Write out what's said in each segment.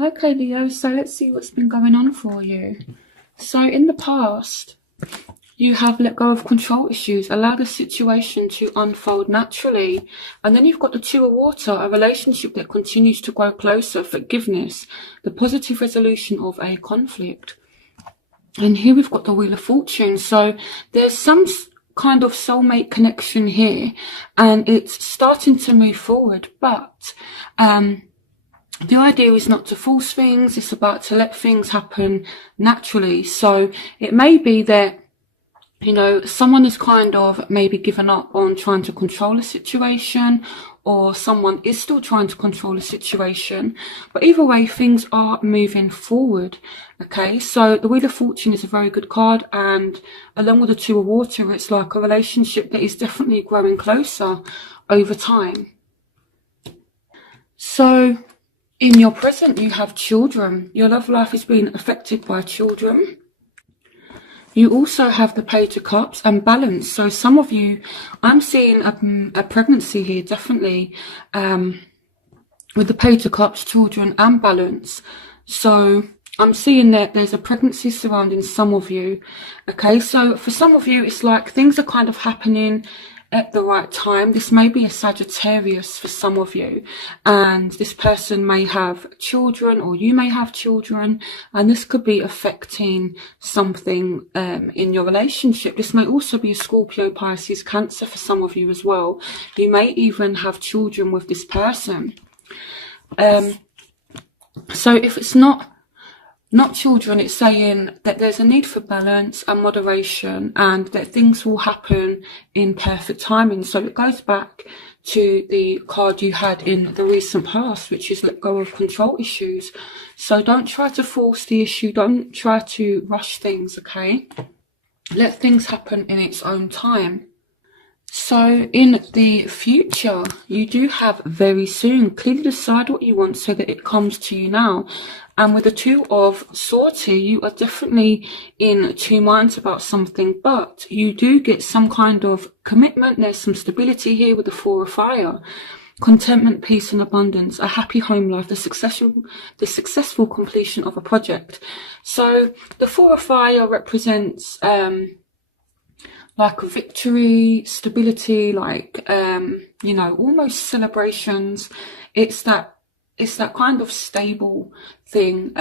Okay, Leo, so let's see what's been going on for you. So in the past, you have let go of control issues, allow the situation to unfold naturally. And then you've got the Two of Water, a relationship that continues to grow closer, forgiveness, the positive resolution of a conflict. And here we've got the Wheel of Fortune. So there's some kind of soulmate connection here, and it's starting to move forward. But the idea is not to force things. It's about to let things happen naturally. So it may be that, you know, someone has kind of maybe given up on trying to control a situation, or someone is still trying to control a situation. But either way, things are moving forward. Okay, so the Wheel of Fortune is a very good card, and along with the Two of Water, it's like a relationship that is definitely growing closer over time. So in your present, you have children. Your love life is being affected by children. You also have the Page of Cups and balance. So some of you, I'm seeing a pregnancy here, definitely, with the Page of Cups, children and balance. So I'm seeing that there's a pregnancy surrounding some of you. Okay, so for some of you, it's like things are kind of happening at the right time. This may be a Sagittarius for some of you, and this person may have children, or you may have children, and this could be affecting something in your relationship. This may also be a Scorpio, Pisces, Cancer for some of you as well. You may even have children with this person. So if it's not children, it's saying that there's a need for balance and moderation, and that things will happen in perfect timing. So it goes back to the card you had in the recent past, which is let go of control issues. So don't try to force the issue. Don't try to rush things, okay? Let things happen in its own time. So in the future, you do have very soon. Clearly decide what you want so that it comes to you now. And with the Two of Swords here, you are definitely in two minds about something, but you do get some kind of commitment. There's some stability here with the Four of Fire. Contentment, peace and abundance, a happy home life, the successful completion of a project. So the Four of Fire represents like a victory, stability, like you know, almost celebrations. It's that kind of stable thing,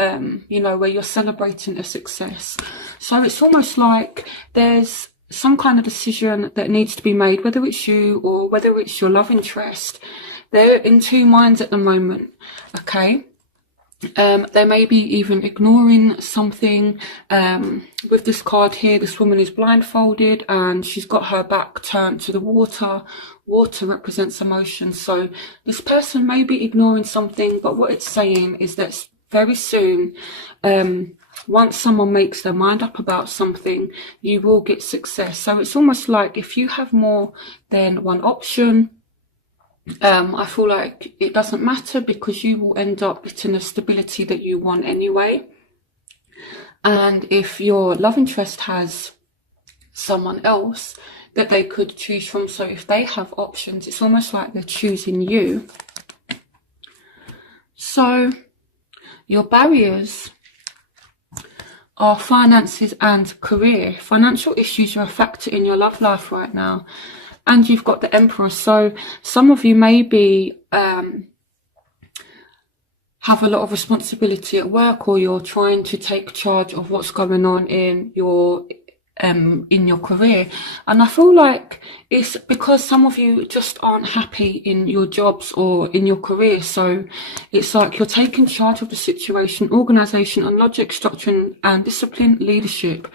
you know, where you're celebrating a success. So it's almost like there's some kind of decision that needs to be made, whether it's you or whether it's your love interest. They're in two minds at the moment, okay? They may be even ignoring something. With this card here, this woman is blindfolded and she's got her back turned to the water. Water represents emotion. So this person may be ignoring something, but what it's saying is that very soon, once someone makes their mind up about something, you will get success. So it's almost like if you have more than one option, I feel like it doesn't matter, because you will end up getting the stability that you want anyway. And if your love interest has someone else that they could choose from, so if they have options, it's almost like they're choosing you. So your barriers are finances and career. Financial issues are a factor in your love life right now. And you've got the Emperor. So some of you maybe have a lot of responsibility at work, or you're trying to take charge of what's going on in your career. And I feel like it's because some of you just aren't happy in your jobs or in your career. So it's like you're taking charge of the situation, organisation and logic, structure and discipline, leadership.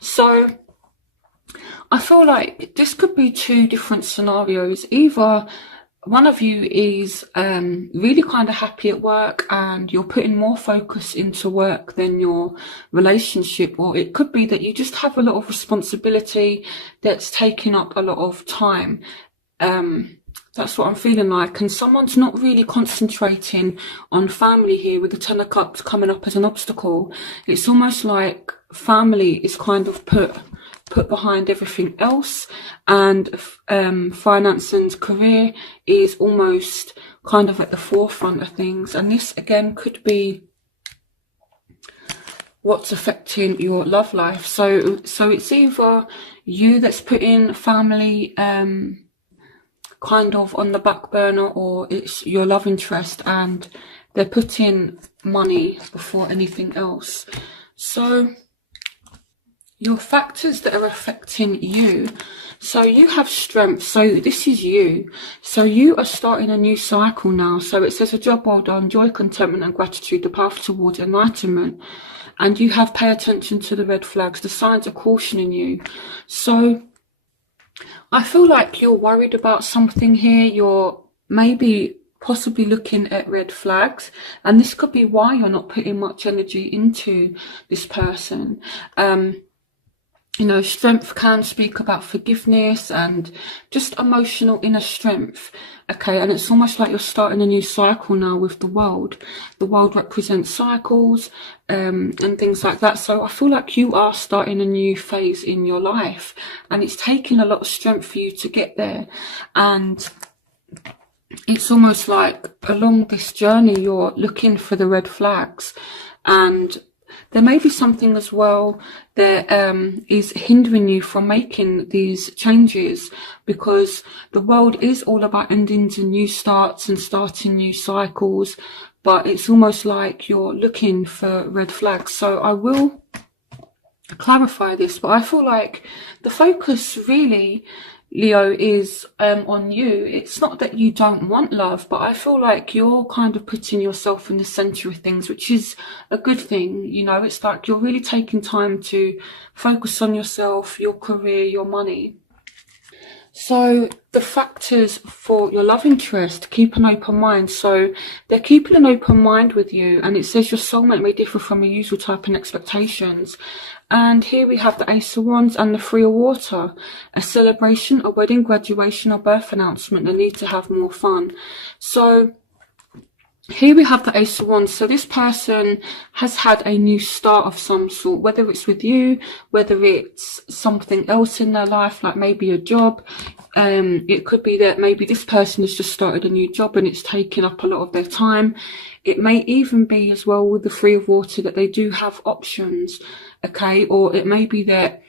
So I feel like this could be two different scenarios. Either one of you is really kind of happy at work and you're putting more focus into work than your relationship, or it could be that you just have a lot of responsibility that's taking up a lot of time. That's what I'm feeling like. And someone's not really concentrating on family here, with the Ten of Cups coming up as an obstacle. It's almost like family is kind of put behind everything else, and finance and career is almost kind of at the forefront of things. And this again could be what's affecting your love life. So it's either you that's putting family kind of on the back burner, or it's your love interest and they're putting money before anything else. So your factors that are affecting you. So you have strength. So this is you. So you are starting a new cycle now. So it says a job well done, joy, contentment and gratitude, the path towards enlightenment. And you have pay attention to the red flags. The signs are cautioning you. So I feel like you're worried about something here. You're maybe possibly looking at red flags, and this could be why you're not putting much energy into this person. You know, strength can speak about forgiveness and just emotional inner strength. Okay, and it's almost like you're starting a new cycle now with the world. The world represents cycles and things like that. So I feel like you are starting a new phase in your life, and it's taking a lot of strength for you to get there. And it's almost like along this journey, you're looking for the red flags, and there may be something as well that is hindering you from making these changes, because the world is all about endings and new starts and starting new cycles, but it's almost like you're looking for red flags. So I will clarify this, but I feel like the focus really, Leo, is on you. It's not that you don't want love, but I feel like you're kind of putting yourself in the center of things, which is a good thing. You know, it's like you're really taking time to focus on yourself, your career, your money. So the factors for your love interest, keep an open mind. So they're keeping an open mind with you, and it says your soulmate may differ from your usual type and expectations. And here we have the Ace of Wands and the Three of Water, a celebration, a wedding, graduation or birth announcement, the need to have more fun. So here we have the Ace of Wands. So this person has had a new start of some sort, whether it's with you, whether it's something else in their life, like maybe a job. It could be that maybe this person has just started a new job and it's taking up a lot of their time. It may even be as well with the Three of Water that they do have options, okay? Or it may be that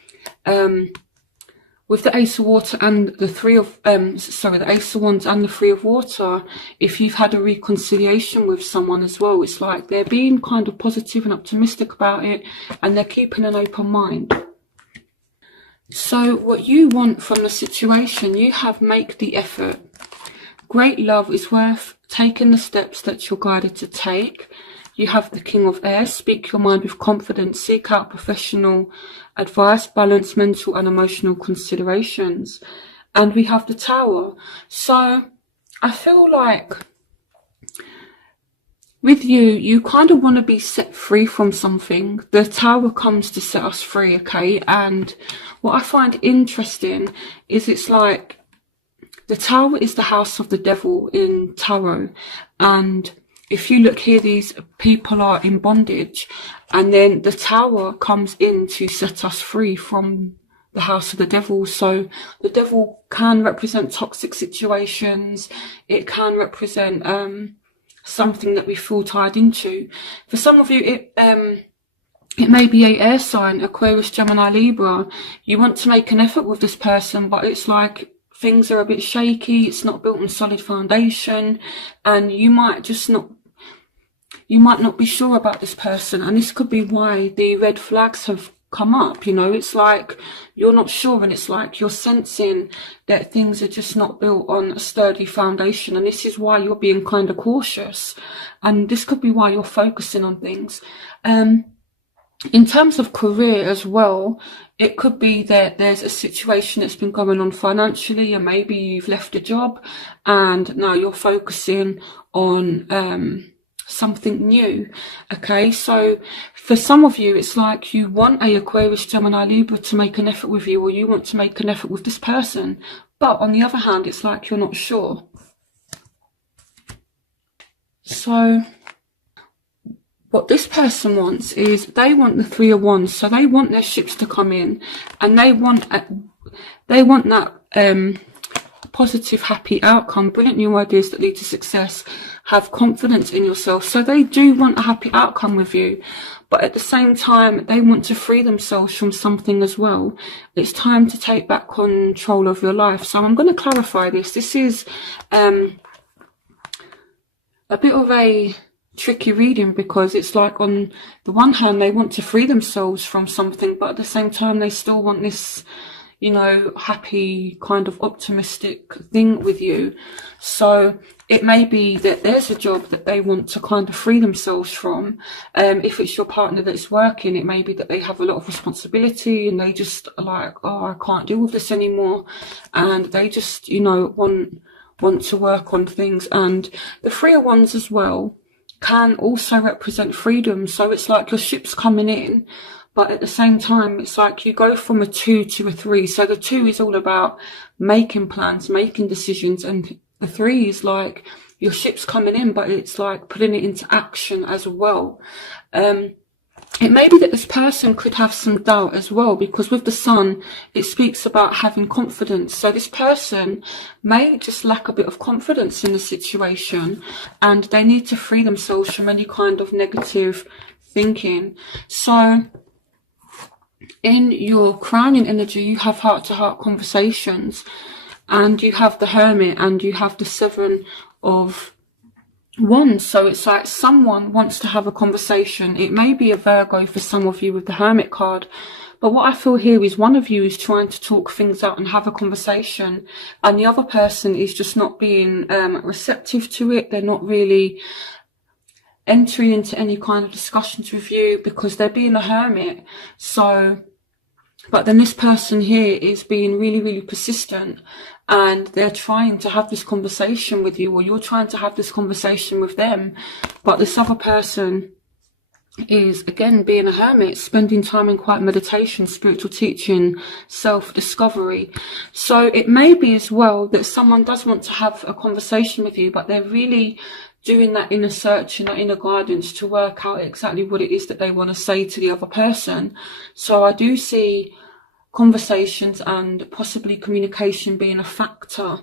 with the Ace of Water and the the Ace of Wands and the Three of Water, if you've had a reconciliation with someone as well, it's like they're being kind of positive and optimistic about it, and they're keeping an open mind. So what you want from the situation, you have make the effort. Great love is worth taking the steps that you're guided to take. You have the King of Air, speak your mind with confidence, seek out professional advice, balance mental and emotional considerations. And we have the Tower. So I feel like with you, you kind of want to be set free from something. The Tower comes to set us free, okay? And what I find interesting is it's like the Tower is the house of the devil in tarot. And if you look here, these people are in bondage, and then the Tower comes in to set us free from the house of the devil. So the devil can represent toxic situations. It can represent something that we feel tied into. For some of you, it may be a air sign, Aquarius, Gemini, Libra. You want to make an effort with this person, but it's like things are a bit shaky. It's not built on solid foundation, and you might not be sure about this person. And this could be why the red flags have come up. You know, it's like you're not sure, and it's like you're sensing that things are just not built on a sturdy foundation, and this is why you're being kind of cautious, and this could be why you're focusing on things. In terms of career as well, it could be that there's a situation that's been going on financially, and maybe you've left a job and now you're focusing on something new. Okay, so for some of you, it's like you want a Aquarius, Gemini, Libra to make an effort with you, or you want to make an effort with this person, but on the other hand, it's like you're not sure. So what this person wants is they want the Three of Wands. So they want their ships to come in, and they want that positive, happy outcome, brilliant new ideas that lead to success, have confidence in yourself. So they do want a happy outcome with you, but at the same time, they want to free themselves from something as well. It's time to take back control of your life. So I'm going to clarify this. This is a bit of a tricky reading, because it's like, on the one hand, they want to free themselves from something, but at the same time, they still want this, you know, happy, kind of optimistic thing with you. So it may be that there's a job that they want to kind of free themselves from. If it's your partner that's working, it may be that they have a lot of responsibility and they just are like, oh, I can't deal with this anymore. And they just, you know, want to work on things. And the 3 of Wands as well can also represent freedom. So it's like your ship's coming in, but at the same time, it's like you go from a 2 to a 3. So the 2 is all about making plans, making decisions. And the 3 is like your ship's coming in, but it's like putting it into action as well. It may be that this person could have some doubt as well, because with the Sun, it speaks about having confidence. So this person may just lack a bit of confidence in the situation, and they need to free themselves from any kind of negative thinking. So in your crowning energy, you have heart-to-heart conversations, and you have the Hermit, and you have the 7 of Wands. So it's like someone wants to have a conversation. It may be a Virgo for some of you with the Hermit card, but what I feel here is one of you is trying to talk things out and have a conversation, and the other person is just not being receptive to it. They're not really entering into any kind of discussions with you because they're being a hermit. So, but then this person here is being really, really persistent, and they're trying to have this conversation with you, or you're trying to have this conversation with them. But this other person is, again, being a hermit, spending time in quiet meditation, spiritual teaching, self-discovery. So it may be as well that someone does want to have a conversation with you, but they're really doing that inner search and that inner guidance to work out exactly what it is that they want to say to the other person. So I do see conversations and possibly communication being a factor.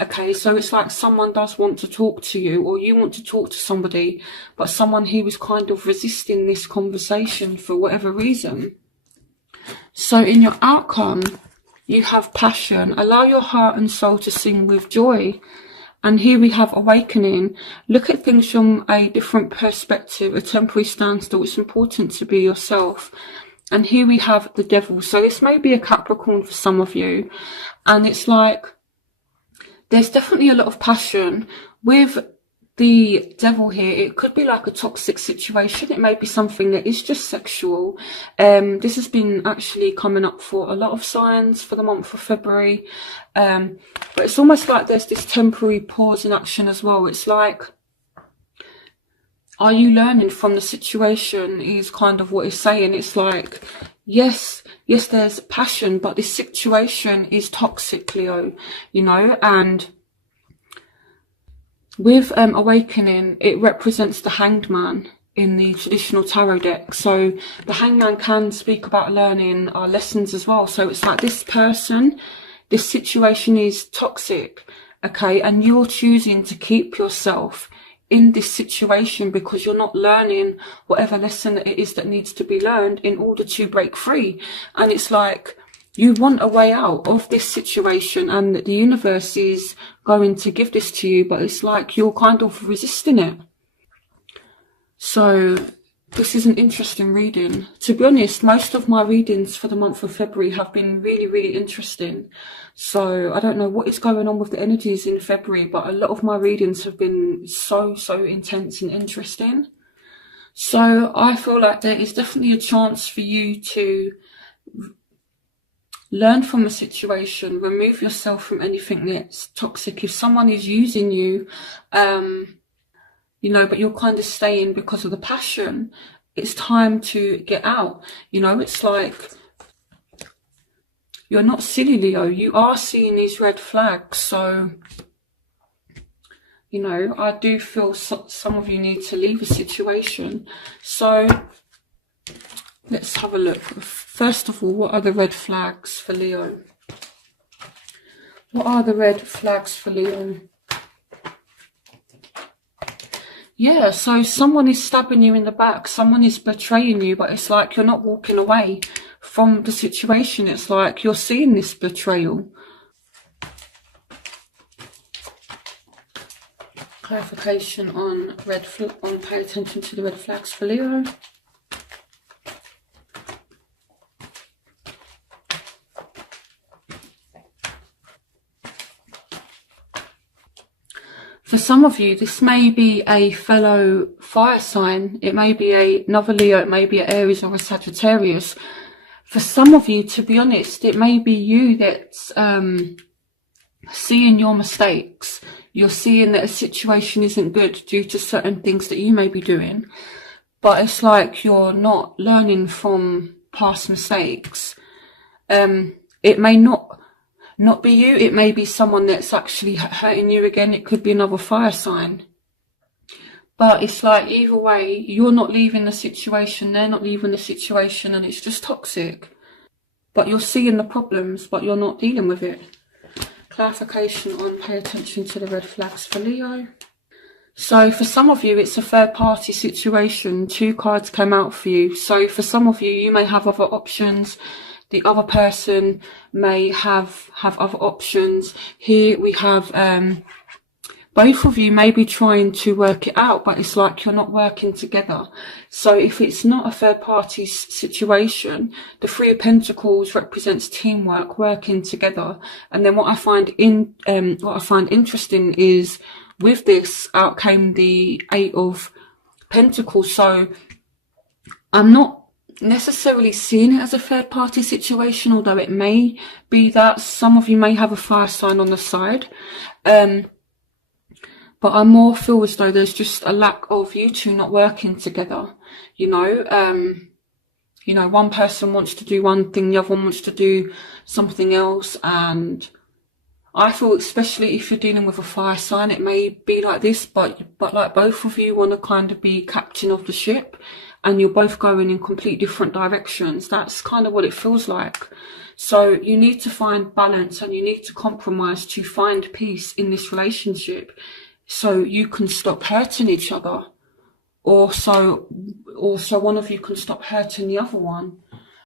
Okay, so it's like someone does want to talk to you, or you want to talk to somebody, but someone here is kind of resisting this conversation for whatever reason. So in your outcome, you have passion. Allow your heart and soul to sing with joy. And here we have awakening. Look at things from a different perspective, a temporary standstill. It's important to be yourself. And here we have the Devil. So this may be a Capricorn for some of you. And it's like, there's definitely a lot of passion. With the Devil here, it could be like a toxic situation. It may be something that is just sexual. This has been actually coming up for a lot of signs for the month of February. But it's almost like there's this temporary pause in action as well. It's like, are you learning from the situation is kind of what it's saying. It's like, yes, there's passion, but this situation is toxic, Leo, you know. And with awakening, it represents the Hanged Man in the traditional tarot deck. So the Hanged Man can speak about learning our lessons as well. So it's like this person, this situation is toxic, okay, and you're choosing to keep yourself in this situation because you're not learning whatever lesson it is that needs to be learned in order to break free. And it's like you want a way out of this situation, and the universe is going to give this to you, but it's like you're kind of resisting it. So this is an interesting reading. To be honest, most of my readings for the month of February have been really, really interesting. So I don't know what is going on with the energies in February, but a lot of my readings have been so intense and interesting. So I feel like there is definitely a chance for you to learn from a situation, remove yourself from anything that's toxic. If someone is using you, you know, but you're kind of staying because of the passion, it's time to get out. You know, it's like, you're not silly, Leo. You are seeing these red flags. So, you know, I do feel some of you need to leave a situation. So let's have a look. First of all, what are the red flags for Leo? What are the red flags for Leo? Yeah, so someone is stabbing you in the back, someone is betraying you, but it's like you're not walking away from the situation. It's like you're seeing this betrayal. Clarification on pay attention to the red flags for Leo. For some of you, this may be a fellow fire sign. It may be another Leo. It may be an Aries or a Sagittarius. For some of you, to be honest, it may be you that's seeing your mistakes. You're seeing that a situation isn't good due to certain things that you may be doing. But it's like you're not learning from past mistakes. It may not be you. It may be someone that's actually hurting you again. It could be another fire sign. But it's like either way, you're not leaving the situation, they're not leaving the situation, and it's just toxic. But you're seeing the problems, but you're not dealing with it. Clarification on pay attention to the red flags for Leo. So for some of you, it's a third party situation. 2 cards came out for you. So for some of you, you may have other options. The other person may have other options. Here we have both of you may be trying to work it out, but it's like you're not working together. So if it's not a third party situation, the 3 of Pentacles represents teamwork, working together. And then what I find interesting is with this out came the 8 of Pentacles. So I'm not necessarily seeing it as a third party situation, although it may be that some of you may have a fire sign on the side. But I more feel as though there's just a lack of you two not working together. You know, one person wants to do one thing, the other one wants to do something else. And I feel, especially if you're dealing with a fire sign, it may be like this, but like both of you want to kind of be captain of the ship and you're both going in complete different directions. That's kind of what it feels like. So you need to find balance and you need to compromise to find peace in this relationship, so you can stop hurting each other, or so one of you can stop hurting the other one.